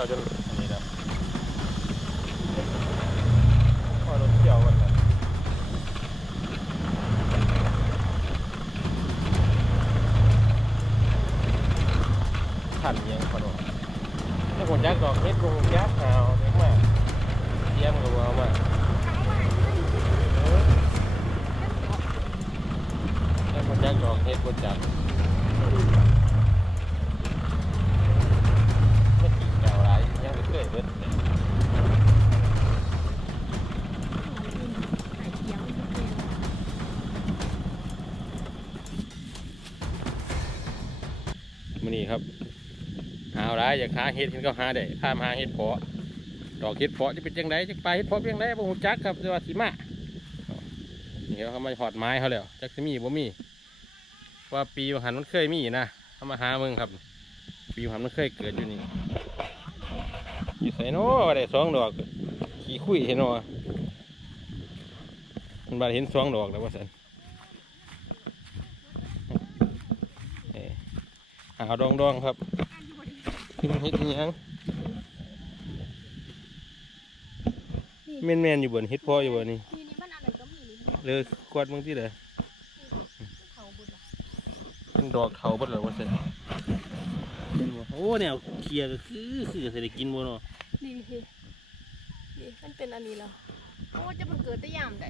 ยวจนอันนี้แล้วพอรถเที่ยวกันแล้วขันเอียังพอดถ้าคนยักษ์ดอกเม็ดคงยักษ์หาวเด็กมากเยี่ยมกับเรามากเออถ้าคนยักษ์ดอกเม็ดคนจับ เคยเบิดเลมันนี่ครับหาอะไรอยากหาเห็ดเห็นก็หาได้ข้ามหาเห็ดเพาะดอกเห็ดเพาะจะเป็นยังไงจะไปเห็ดเพาะเป็นยังไงบ่ฮู้จักครับแต่ว่าสิมานี่เขามาหอดไม้เขาแล้วจักสิมีบ่มี ว่าปีหันมันเคยมีนะเขามาหาเมืองครับ ปีหันมันเคยเกิดอยู่นี่ อยู่ใส่โน่ได้สองดอก ขี่คุยเห็นเนาะมันบาดเห็นสองดอกแล้วว่าสันหาวดองดองๆครับที่มันเฮ็ดอิหยังแม่นแม่นๆอยู่บนเฮ็ดพ่ออยู่บนนี่นี่นี่มันอันนั้นก็มีนี่เลยกวาดมึงที่เด้อเขาบุญละเป็นดอกเขาเบิดแล้วว่าซั่นโอ้แนวเคลียร์ก็คือคือสิได้กินบ่เนาะนี่นี่นี่มันเป็นอันนี้แล้วโอ้จะมันเกิดได้ยามใด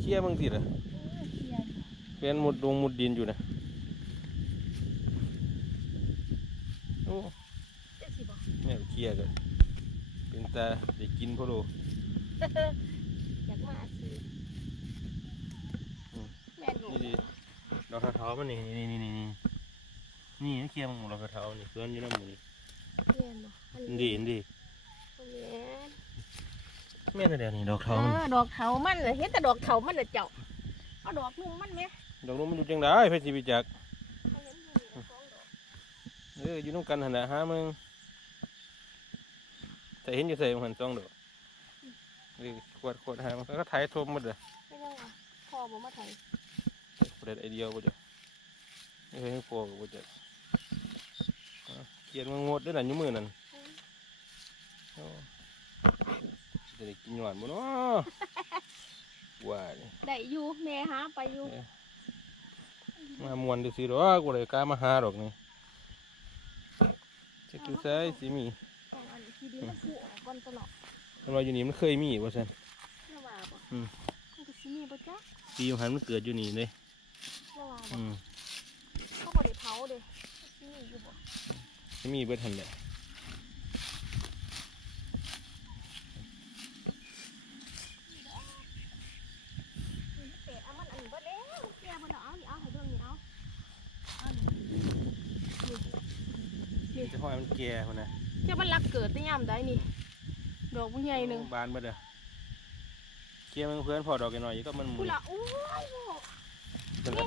เคลียร์มึงที่เด้อเออเทียนเป็นมุดดงมุดดินอยู่นะโอ้เจ๊สิบอกแนวเคลียร์ก็เป็นตาได้กินพ่อโลอยากมาซื้ออมแม่นอยู่นี่ดิดอกเท้าๆมันนี่นี่นี่นี่ นี่นี่มันเคลียร์มึงดอกเท้าๆนี่เพื่อนอยู่นำหมู่นี่แม่นบ่อันอันนี้ดีอันดีแม่นแม่นแต่เดี๋ยวนี้ดอกเอเท้ามันอดอกเขามันน่ะเห็นแต่ดอกเขามันน่ะเจ้าเอาดอกหนึงมันไหมดอกนู้นมันอยู่จังไดเพื่อสิไปจักเอาเห็นอยู่นี่สองดอกเอออยู่น้ำกันหันแหละหามึงแต่เห็นอยู่ใส่หันสองดอกเออขวดขวดหามันก็ถ่ายทมหมดเลยไม่ต้องว่าพ่อบ่มาไถประเด็นไอเดียบ่จ้ะไม่เคยให้พอกับบ่จ้ะ อะเกียนมันงดด้วยน่ะอยู่มือนั่นโอ้จะได้กินหวานบ่เนาะว่านี่ได้อยู่แม่หาไปอยู่มามวนดูสิดอกบ่ได้กล้ามาหาดอกนี่จะกินไสสิมีต้องอันที่ดินมันผูออกก่อนตลอดมันว่าอยู่นี่มันเคยมีว่าซั่นระว่าบ่อืมมันก็สิมีบ่จ๊ะปีหันมันเกิดอยู่นี่เลยระว่าบ่อืมเขาบ่ได้เผาเด้สิมีอยู่บ่ จะมีเบิดหันแหละเตะเอามันอันนี้บ่แล้วเสียบ่แล้วเอานี่เอาให้เบิ่งนี่เอาเอานี่จะห้อยมันแก่คนนะเจ้ามันรักเกิดได้ยามใดนี่ ดอกบ่ใหญ่หนึ่งบานเบิดเด้อเกี่ยมึงเพื่อนพอดอกกันหน่อยก็มันหมุนละโอ้ยบ่เป็นไร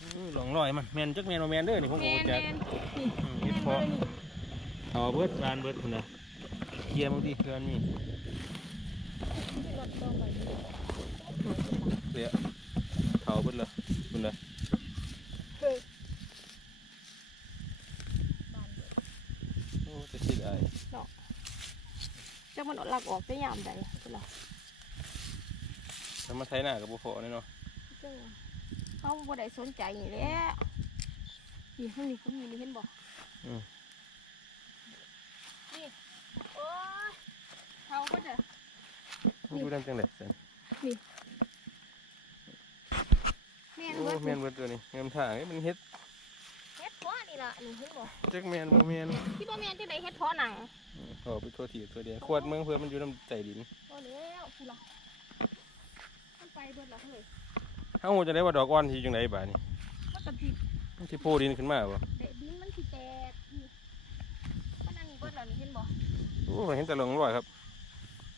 อื้อหลงลอยมันแมนจักแมนบ่แมนเด้อนี่ผมแมก็บ่นจัแม กนอืมแมเฮ็ดนพอเลยนี่เอาเบิดบานเบิดคนน่ะเกี่ยมึงดิเพื่อนมีที่รถต่อไปนี่เดี๋ยวเอาเบิดเลยคุณน่ะเฮ้ยบ้านเบิดโอ้จะสิได้จ้ามันเอาลักออกได้ยามใดกูละถ้ามาไถหน้ากับบ่พอแน่เนาะเจ้าเขาบ่ได้สนใจนี่แหละนี่ข้างนี้เขามีนี่เห็นบอืม นี่โอ้ยเขาก็จะมันอยู่นำจังได๋ซั่นแม่นโอ้เบิดแม่นเบิดตัวนี้แม่นทางมันเฮ็ดเฮ็ดเพาะนี่ล่ะนี่เห็นบ่จักแม่นบ่แม่นที่บ่แม่นที่ใดเฮ็ดเพาะหนังเอาไปทั่วที่ทั่วเดียวขวดเมืองเพื่อมันอยู่น้ำใจดินบ่แล้วกูล่ะมันไปเบิดละเฮ้ยเฮาจะได้ว่าดอกอ่อนที่จังไดบาดนี้มันก็สิมันสิโผล่ดินขึ้นมาบ่ เดะดินมันสิแตกนี่มันอันนี้เบิดแล้วนี่เห็นบ่โอ้เห็นแต่หลงลอยครับ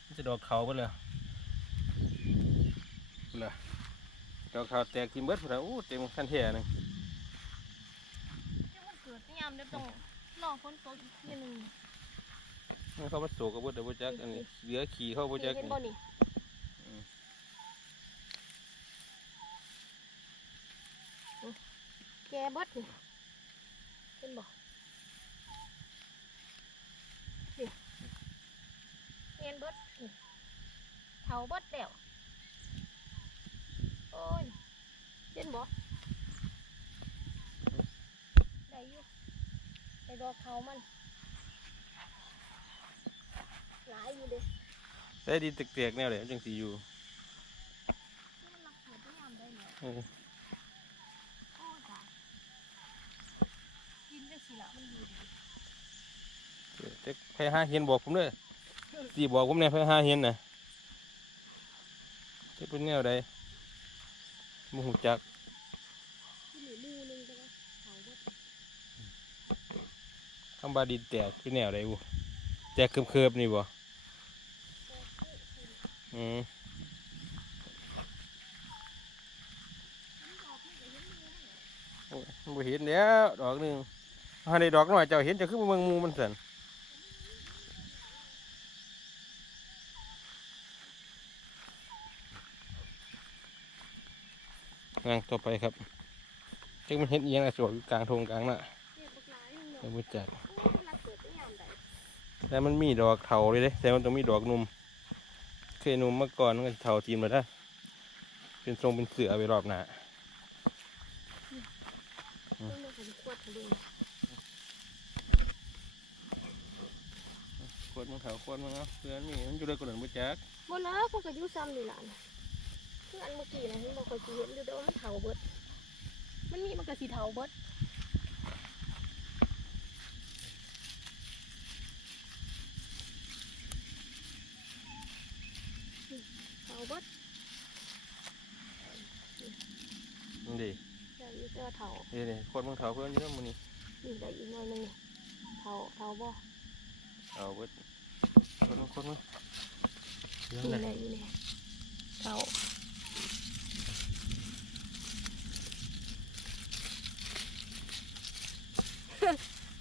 มันจะดอกเขาเบิดเลยพุ่นล่ะดอกเขาแตกทิมเบิดพุ่นล่ะโอ้เต็มคันแท้หนึงเดี๋ยวมันเกิดยามเดี๋ยวต้องรอฝนตกอีกทีหนึงมันเขามาโศกกับเบิดเดี๋ยวบ่จักอันนี้เหลือขี่เข้าบ่จักเห็นนี่บ่นี่อืมแกเบิดนี่ เห็นบ่เห็นเบิดนี่เถาเบิดแล้วโอ้ยเห็นบ่ได้อยู่ไอ้ดอกเขามัน หลายอยู่เด้ใส่ดินเตียกๆแนวเลยจังสีอยู่ที่มันรักหัวที่ยามได้เนี่ย เออ โอ้ตาย กินได้สิละมันอยู่ดีเจ๊ไปหาเห็นบอกผมเลยสี่บอกผมเนี่ยไปหาเห็นนะจะเป็นแนวใดมูหูจักที่หนูมูนึงก็ว่าเขาเบิดคำบาดินแตกเป็นแนวใดบูแตกเคิบๆนี่บ่แต่เฮ้ยคุณอืมมันดอกนี่ก็เห็นมูมันเหรอโอ้ยมันบ่เห็นแล้วดอกหนึ่ง ถ้าได้ดอกหน่อยเจ้าเห็นจะคือบ่เมืองมูมันเสั่นงานต่อไปครับจังมันเห็นเอียงอะสวยกลางทงกลางน่ะเห็ดบักหลายนึงเนาะยังบ่จักโอ้ยมันรักเกิดแต่มันมีดอกเถาเลยเด้แต่มันต้องมีดอกหนุ่มเคยหนุ่มเมื่อก่อนมันก็เถาจีนมาได้เป็นทรงเป็นเสือไปรอบหน้า เพิ่งมาผมขวดเอง ขวดมันเถาขวดมันเอาเพื่อนมีมันอยู่เลยคนอื่นบ่จักบ่นะพวกก็อยู่ซ้ำนี่ล่ะนะคืออันเมื่อกี้นะที่บ่ค่อยเห็นอยู่เด้อมันเถาเบิด มันมีมันก็สิเถาเบิดเถาเบิดนี่ดิแต่อยู่แต่ว่าเถานี่ดิขวดมันเถาเพื่อนอยู่นั่นมันนี่นี่ได้อีกหน่อยนึงนี่เถาเถาบ่เถาเบิด ขวดมันขวดมันเรื่องนี่ไหนได้อยู่นี่เถา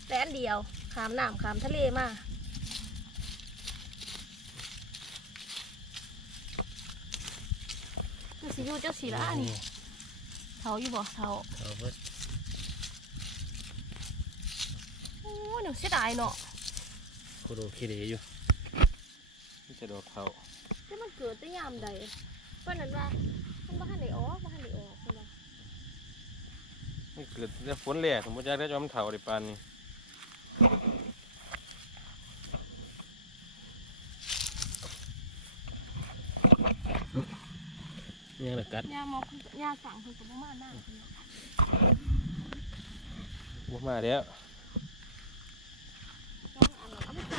แต่อันเดียวขามน้ำขามทะเลมามันสิอยู่เจ้าสีละนี่เถาอยู่บ่เถาเถาเบิดโอ้ยหนูเสียดายเนาะโคโดเคเดอยู่นี่ จะดอกเถาที่มันเกิดได้ยามใดเพื่อนนั้นว่ามันบ้านไหนออกบ้านไหนออกเพิ่นว่านี่เกิดแต่ฝนแหลกผมบ่จักได้จอมนเถาได้ปานนี้ยังละกัดยามอกยาสั่งเพิ่นก็บ่มาหน้าเพิ่นเนาะบ่มาแล้ว ต้องอันนั้นเอาไปใส่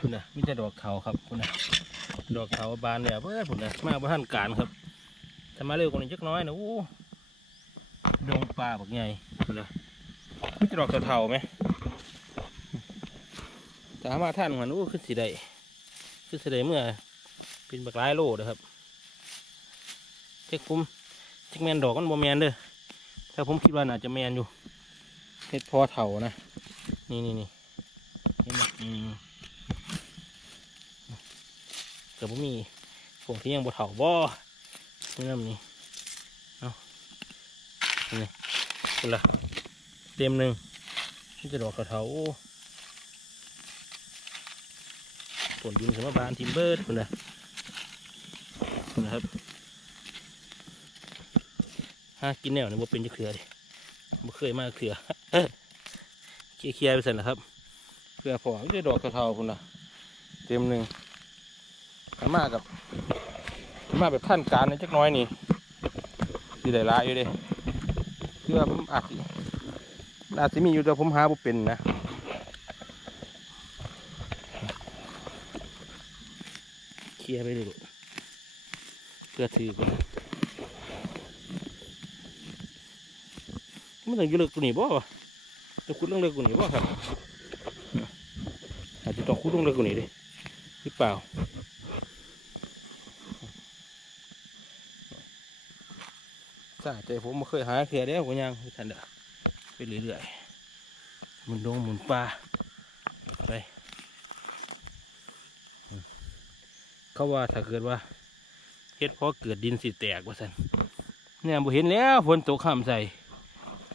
คุ ณนะมิจะดอกเขาครับคุณนะดอกเขาบานเนี่ยเพื่อนผมนะมาบ่ทันการครับถ้ามาเร็วกว่านี้จักน้อยนะโอ้ดงปลาแบักใหญ่คุณนะมิจะดอกเถาไหมแต่ถ้ามาท่านมันโอ้คือสีใดคือสีใดเมื่อเป็นบักหลายโลเด้อครับเจ๊กผมเจ๊กแมนดอกมันบ่แมนเด้อถ้าผมคิดว่าน่าจะแมนอยู่เฮ็ดพอเถานะนี่นี่นี่เห็นไหมอืม กิดบ่มีฝงที่ยังบ่เถาบ่นี่น้ำนี่เอานี่คุณละเต็มหนึ่งนี่จะดอกเถาๆโอ้ผลดินสมบานทิมเบิร์ดคุณละคุณนะครับหากินแนวนี่บ่เป็นจะเขือดิบ่เคยมาเขือเคลียร์ไปเสร็จแล้วครับเขือพอม่ได้ดอกเถาคุณละเต็มหนึ่ง ถ้ามากับมาแบบท่านการในจักน้อยนี่สิได้หลายอยู่เด้คือว่าผมอาจสิอาจสิมีอยู่แต่ผมหาบ่เป็นนะเคลียร์ไปเลยลูกเพื่อถือกันมันต้องอยู่เลิกกว่านี้บ่วะต้องขุดลงเลิกกว่านี้บ่ครับอาจจะต้องขุดลงเลิกกว่านี้ดิหรือเปล่า สาใจผมไมาเคยหาเขียได้ผมยังทันเด้อไปเรื่อยๆหมุนดงหมุนปลาไปเขาว่าถ้าเกิดว่าเฮ็ดเพอเกิดดินสิแตกว่าสันเนี่ยบ่เห็นแล้วฝนตกข้ามใส่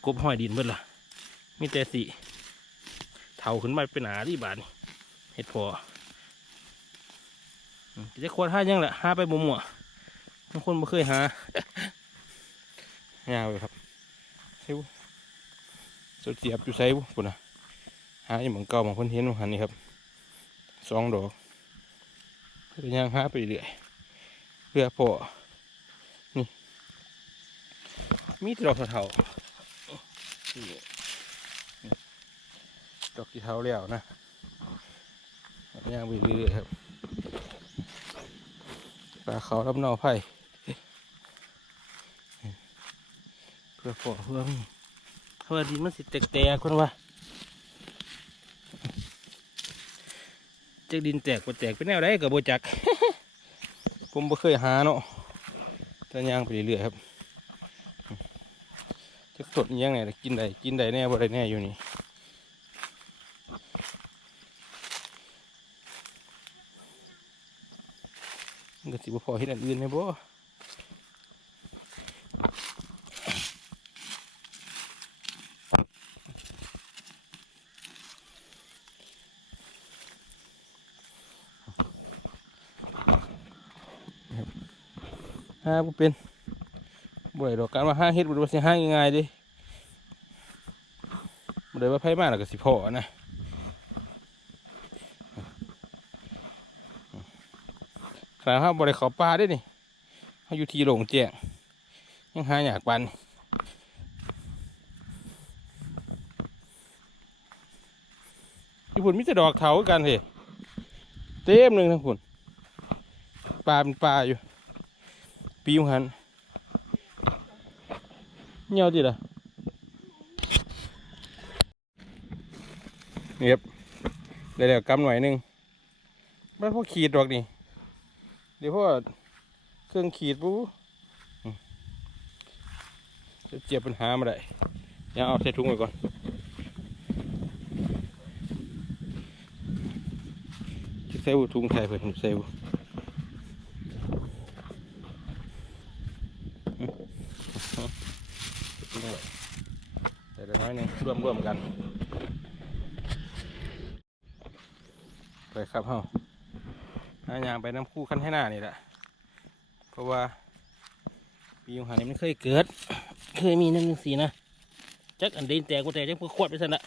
กบห้อยดินเบิดล่ะมีแต่สิเถาขึ้นมาเป็นหนาที่บานเห็ดพออืมจะควรหายังแหละหาไปบ่มั่วบางคนบ่เคยหา ยาวเลยครับเซวสุดเสียบอยู่ไซบุปุ่นนะหาอย่างเหมือนเก่าบางคนเห็นบางหันนี่ครับสองดอกก็ย่างหาไปเรื่อยเพื่อพอนี่ มีดอกเถาดอกที่เท้าแล้วนะย่างไปเรื่อยๆครับปลาเขาลำเนาไผ่ พื่อขอเพื่อเพื่อดินมันสิแตกๆคนว่าจากดินแตกบ่แตกเป็นแนวใดกับโบจัก ผมบ่เคยหาเนาะแต่ย่างไปเรื่อยๆครับจะสดยังไงล่ะกินได้กินได้แน่บ่ได้แน่อยู่นี่ก็สิบ่พอเฮ็ดอันอื่นไหมบ่ บ่เป็นบ่ได้ดอกการว่าห้าเฮ็ดบ่ได้ว่าสิหาง่ายๆเดิบ่ได้ว่าไผมาแล้วก็สิพอนะขนาดเฮาบ่ได้เข้าป่าเด้นี่เฮาอยู่ที่โล่งแจ้งยังหายากปานญี่ปุ่นมีแต่ดอกเถาคือกันเฮ้เต็มหนึงทั้งพุ่นปลาเป็นปลาอยู่ ปีมหันเงียวดิล่ะนี่ครับเดี๋ยวๆกำหน่อยนึงไมันพวกขีดดอกนี่ เดี๋ยวพวกเครื่องขีดปุ๊บจะเจียบปัญหามาได้เดี๋ยวเอาใส่ถุงไว้ก่อนจะใส่ถุงไทยเพื่อนใส่บุ เดี๋ยวน้อยหนึง ร่วมร่วมกัน ไปครับเฮาหายางไปน้ำคู่ขั้นให้หน้านี่แหละเพราะว่าปีองหานี่มันเคยเกิด เคยมีนั่นจังสีนะจักอันเดินแตกกูแตกจักพื่อขวดไปสันละ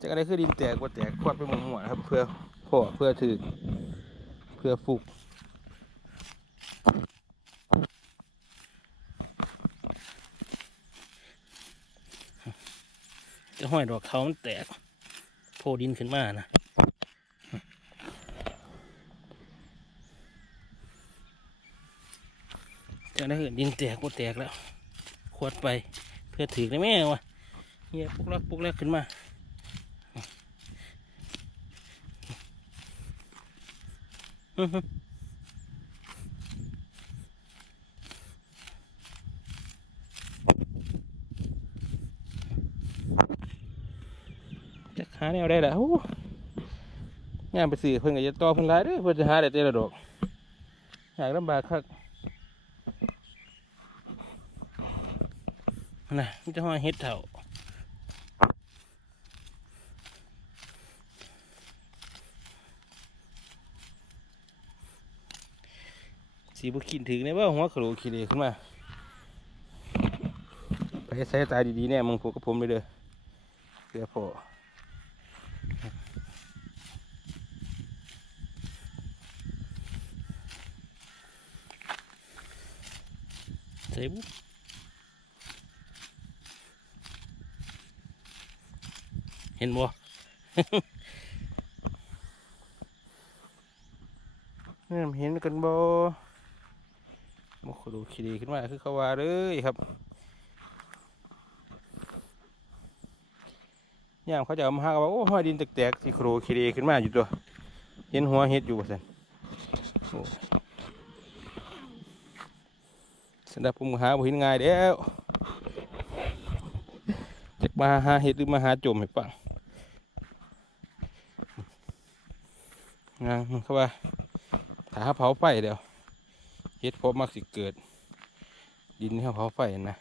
จักอะไรคือดินแตกกูแตกขวดไปหมดหัวครับ เพื่อพ่อเพื่อถือเพื่อฟุก จะห้อยดอกเขามันแตกโผล่ดินขึ้นมานะจะได้เห็นดินแตกก็แตกแล้ว ขวดไปเพื่อถือได้แม่วะเฮียปุกลักปุกลักขึ้นมาอือ จะหาแนวได้ละโอ้งานไปสื่อเพิ่นก็จะต่อเพิ่นหลายเด้อเพิ่นจะหาได้แต่ละดอกอยากลำบากคักนะมันจะห้อยเฮ็ดเถ่าสีบุกินถึงเนี่ยว่าหัวขลุขีเหลขึ้นมา ไปใส่ตาดีๆเนี่ยมึงพวกกับผมเลยเด้อเพื่อพอ ใส่บุเห็นบ่เนี่ยเห็นกันบ่มขดูขีดีขึ้นมาคือเขาว่าเลยครับยามเขาจะเอามาหากว่าโอ้ห้อยดินแตกๆสิโครขีดีขึ้นมาอยู่ตัว เห็นหัวเห็ดอยู่บ่ซั่นโอ้ สำหรับผมหาบ่เห็นง่ายแล้วจากมาหาเห็ดหรือมาหาจมเห็ดปังงานเขาว่าถ้าเผาไฟเดี๋ยวเห็ดพบมักสิเกิด ดินที่เขาเผาไฟนะ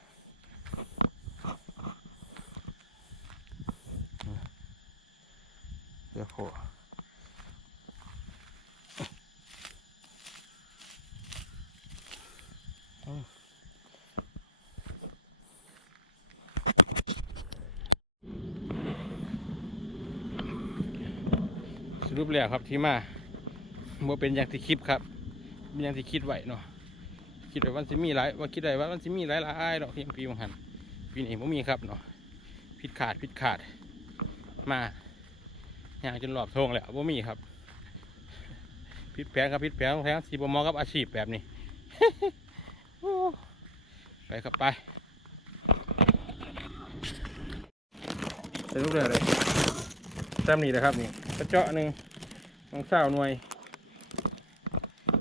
รุปแล้วครับที่มาบ่เป็นอย่างที่คิดครับเป็นอย่างที่คิดไว้เนาะคิดไว้ว่ามันสิมีหลายว่าคิดไว้ว่ามันสิมีหลายหลายดอกเพียงปีบางหันปีนี้บ่มีครับเนาะผิดขาดผิดขาด มาย่างจนรอบทงแล้วบ่มีครับผิดแผนครับผิดแผนของแท้สีบมอกับอาชีพแบบนี้ไปครับไปสรุปแล้วเลยจำนี่นะครับนี่ กระเจาะหนึ่งของเศร้าหน่วย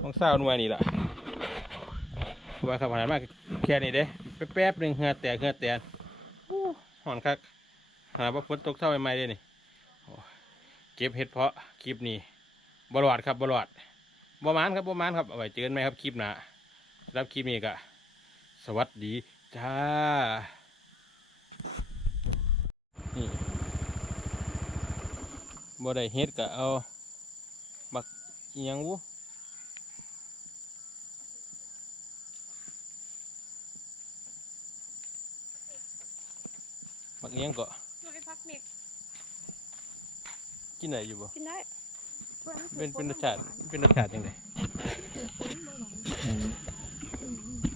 ของเศร้าหน่วยนี่แหละว่าขับผ่านมากแค่นี้เด้แป๊บๆหนึ่งเหงือแตกเหงือแตกหอนคักหาว่าฝนตกเศร้าใหม่ๆเด้นี่เก็บเห็ดเพาะคลิปนี้บรอดครับบรอดบ่มานครับบ่มานครับเอาไว้เจอกันไหมครับคลิปหน้ารับคลิปนี้ก็สวัสดีจ้านี่ บ่ได้เฮ็ดก็เอาบักอิหยังวุบักอิหยังก็หน่วยพักเม็กกินได้อยู่บ่กินได้เป็นเป็นรสชาติเป็นรสชาติจังไดอืม